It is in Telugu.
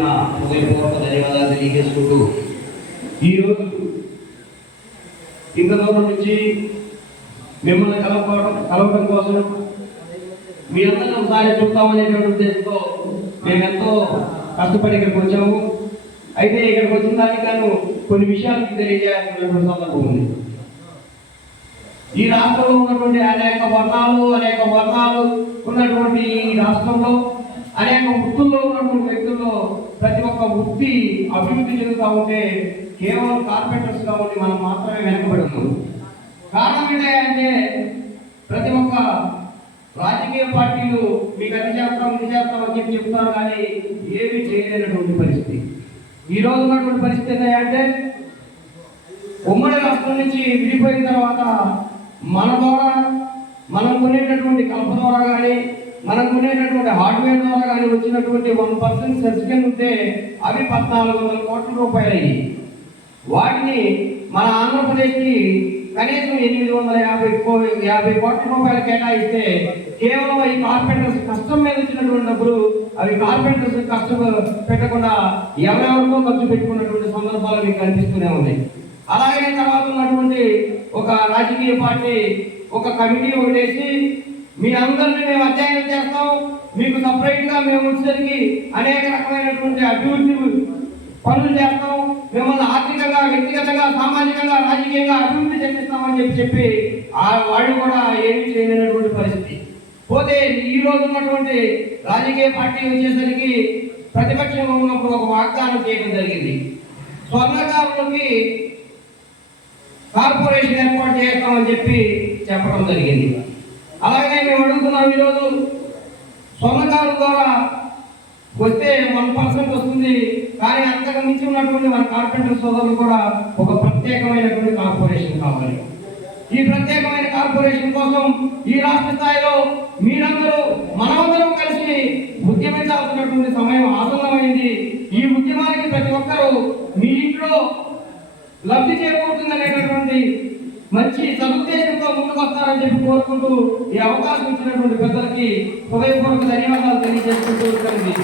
హృదయపూర్వక ధన్యవాదాలు తెలియజేసుకుంటూ ఈరోజు ఇంత దూరం నుంచి మిమ్మల్ని కలపడం కలవడం కోసం మీ అందరిని ఒకసారి చూస్తామనేటువంటి ఉద్దేశంతో మేము ఎంతో కష్టపడి ఇక్కడికి వచ్చాము. అయితే ఇక్కడికి వచ్చిన దానికి గాను కొన్ని విషయాలు తెలియజేయాల్సినటువంటి సందర్భం ఉంది. ఈ రాష్ట్రంలో ఉన్నటువంటి అనేక వర్ణాలు అనేక వర్ణాలు ఉన్నటువంటి ఈ రాష్ట్రంలో అనేక వృత్తుల్లో ఉన్నటువంటి వ్యక్తుల్లో ప్రతి ఒక్క వృత్తి అభివృద్ధి చెందుతూ ఉంటే కేవలం కార్పెంటర్స్ కాబట్టి మనం మాత్రమే వెనకబడి కారణం ఏంటంటే ప్రతి ఒక్క రాజకీయ పార్టీలు మీకు అది చేస్తాం ఇది చేస్తాం అని చెప్పి చెప్తారు కానీ ఏమీ చేయలేనటువంటి పరిస్థితి. ఈ రోజు ఉన్నటువంటి పరిస్థితి ఏంటంటే ఉమ్మడి రాష్ట్రం నుంచి విడిపోయిన తర్వాత మన ద్వారా మనం కొనేటటువంటి కలప ద్వారా కానీ మనం కొనేటటువంటి హార్డ్వేర్ ద్వారా వచ్చినటువంటి వన్ పర్సెంట్ సర్టిఫికెట్ ఉంటే అవి పద్నాలుగు వందల కోట్ల రూపాయలు అయ్యి వాటిని మన ఆంధ్రప్రదేశ్కి కనీసం ఎనిమిది వందల యాభై కో- యాభై కోట్ల రూపాయలు కేటాయిస్తే కేవలం ఈ కార్పెంటర్స్ కష్టం మీద వచ్చినటువంటి డబ్బులు అవి కార్పెంటర్స్ కష్టం పెట్టకుండా ఎవరెవరికో ఖర్చు పెట్టుకున్నటువంటి సందర్భాలు మీకు కనిపిస్తూనే ఉన్నాయి. అలాగే తర్వాత ఉన్నటువంటి ఒక రాజకీయ పార్టీ ఒక కమిటీ ఒకటేసి మీ అందరినీ మేము అధ్యయనం చేస్తాం సపరేట్గా మేము వచ్చేసరికి అనేక రకమైనటువంటి అభివృద్ధి పనులు చేస్తాం. మిమ్మల్ని ఆర్థికంగా వ్యక్తిగతంగా సామాజికంగా రాజకీయంగా అభివృద్ధి చెందిస్తామని చెప్పి చెప్పి ఆ వాళ్ళు కూడా ఏమీ చేయలేనటువంటి పరిస్థితి. పోతే ఈ రోజు ఉన్నటువంటి రాజకీయ పార్టీ వచ్చేసరికి ప్రతిపక్షంలో ఉన్నప్పుడు ఒక వాగ్దానం చేయడం జరిగింది. స్వర్ణకారులకి కార్పొరేషన్ ఏర్పాటు చేస్తామని చెప్పి చెప్పడం జరిగింది. అలాగే మేము అడుగుతున్నాం ఈరోజు స్వర్ణకారుల ద్వారా వస్తే వన్ పర్సెంట్ వస్తుంది. కానీ అంతకు మించి ఉన్నటువంటి మన కార్పెంటర్ సోదరులు కూడా ఒక ప్రత్యేకమైనటువంటి కార్పొరేషన్ కావాలి. ఈ ప్రత్యేకమైన కార్పొరేషన్ కోసం ఈ రాష్ట్ర స్థాయిలో మీరందరూ మనమందరం కలిసి ఉద్యమించాల్సినటువంటి సమయం ఆసన్నమైంది. ఈ ఉద్యమానికి ప్రతి ఒక్కరూ మీ ఇంట్లో లబ్ధి చేకూరుతుందనేటటువంటి మంచి సదుద్దేశంతో ముందుకు వస్తారని చెప్పి కోరుకుంటూ ఈ అవకాశం ఇచ్చినటువంటి పెద్దలకి హృదయపూర్వక ధన్యవాదాలు తెలియజేసుకుంటూ కలిగి